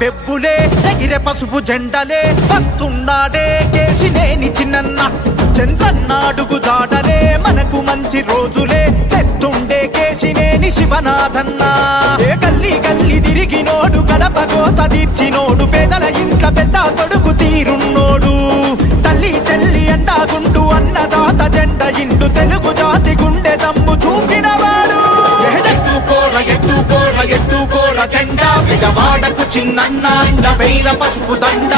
పెబ్బులే ఎగిరే పసుపు జెండలే వస్తున్నాడే కేశినేని చిన్నన్న చంద్రన్న అడుగు జాడలే మనకు మంచి రోజులే తెస్తుండే కేశినేని శివనాథన్న ఏ గల్లీ గల్లీ తిరిగినోడు గడప కోస తీర్చినోడు పేదల ఇంట్ల పెద్ద కొడుకు తీరున్నోడు తల్లి చెల్లి అండాగుండు అన్నదాత జెండ ఇండు తెలుగు జాతి గుండె దమ్ము చూపినవాడు ఎత్తుకోర జెండా విజవాడకు చిన్నన్న అండ వేల పసుపు దండ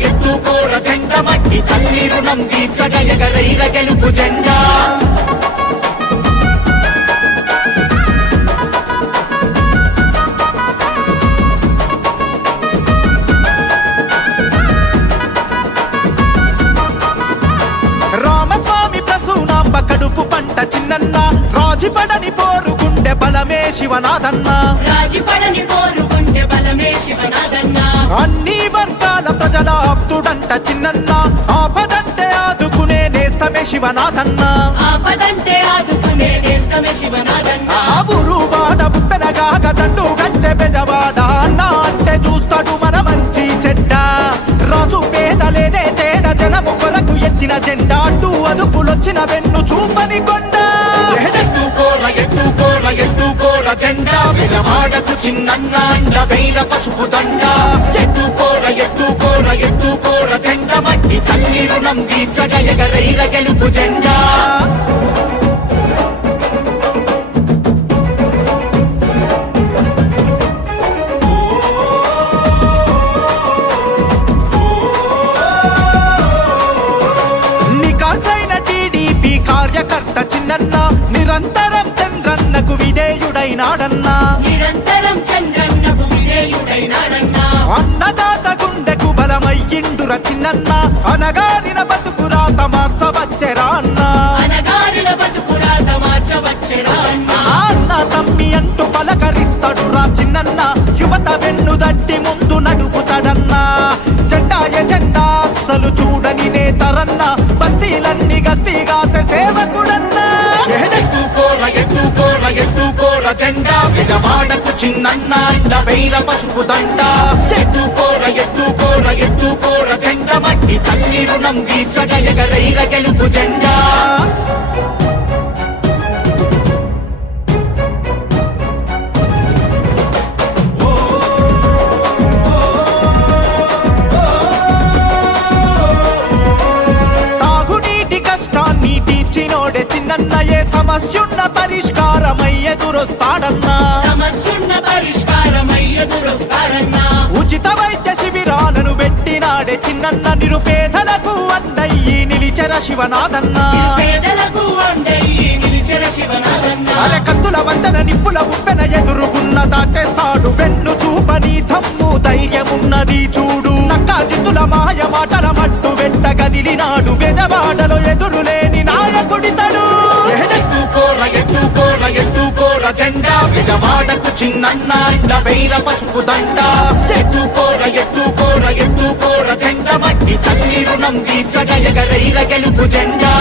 ఎత్తుకోర జెండ మట్టి తల్లి రుణం తీర్చగ ఎగరైర గెలుపు జెండా రామస్వామి ప్రసూనాంబ కడుపు పంట చిన్నన్న రాజిపడని పోరుగుండె బలమే శివనాథన్న అన్ని వర్గాల ప్రజల ఆప్తుడంట చిన్నన్న ఆపదంటే ఆదుకునే నేస్తమే శివనాథన్న ఆ ఊరు వాడ పుట్టనగాక తండు గట్టె బెజవాడ అన్న అంటే చూస్తాడు మన మంచి చెడ్డ రాజు పేదలేదే తేడ జనము కొరకు ఎత్తిన జెండా అడ్డు అదుపులొచ్చిన వెన్ను చూపని కొండ ఎత్తుకోర జెండా విజవాడకు చిన్నన్న అండ వేల పసుపు దండ ఎత్తుకోర జెండ మట్టి తల్లి రుణం తీర్చగ ఎగరైర గెలుపు జెండా నికాసైన టీడీపీ కార్యకర్త చిన్నన్న నిరంతరం చంద్రన్నకు విధేయుడైనాడన్నా అన్నదాత గుండెకు బలమయ్యిండుర చిన్నన్న అనగారిన బతుకురాత మార్చవచ్చెరా అన్న అన్న తమ్మి అంటూ పలకరిస్తాడు రా చిన్నన్న యువత వెన్ను దట్టి ముందు నడుపుతాడన్నా జెండా అస్సలు చూడని నేతరన్న బస్తీలన్నీ గస్తీగాసే సేవకుడన్నా ఎత్తుకోర జెండా విజవాడకు చిన్నన్న అండ వేల పసుపు దండ ఎత్తుకోర జెండ మట్టి తల్లి రుణం తీర్చగ ఎగరైర గెలుపు జెండా తీర్చినోడే చిన్నన్న ఏ సమస్యున్న పరిష్కారమై ఎదురొస్తాడన్నా ఉచిత వైద్య శిబిరాలను పెట్టినాడే చిన్నన్న నిరుపేదలకు అండయ్యి నిలిచెర శివనాథన్న అరకత్తుల వందన నిప్పుల ఉప్పెన ఎదురుగున్న దాటేస్తాడు వెన్ను చూపని తమ్ము ధైర్యమున్నది చూడు నక్కా జిత్తుల మాయ మాటల మట్టు వెంట కదిలినాడు బెజవాడలో ఎదురులేని నాయకుడితడు ఎత్తుకోర జెండా విజవాడకు చిన్నన్న అండ వేల పసుపు దండ ఎత్తుకోర జెండ మట్టి తల్లి రుణం తీర్చగ ఎగరైర గెలుపు జెండా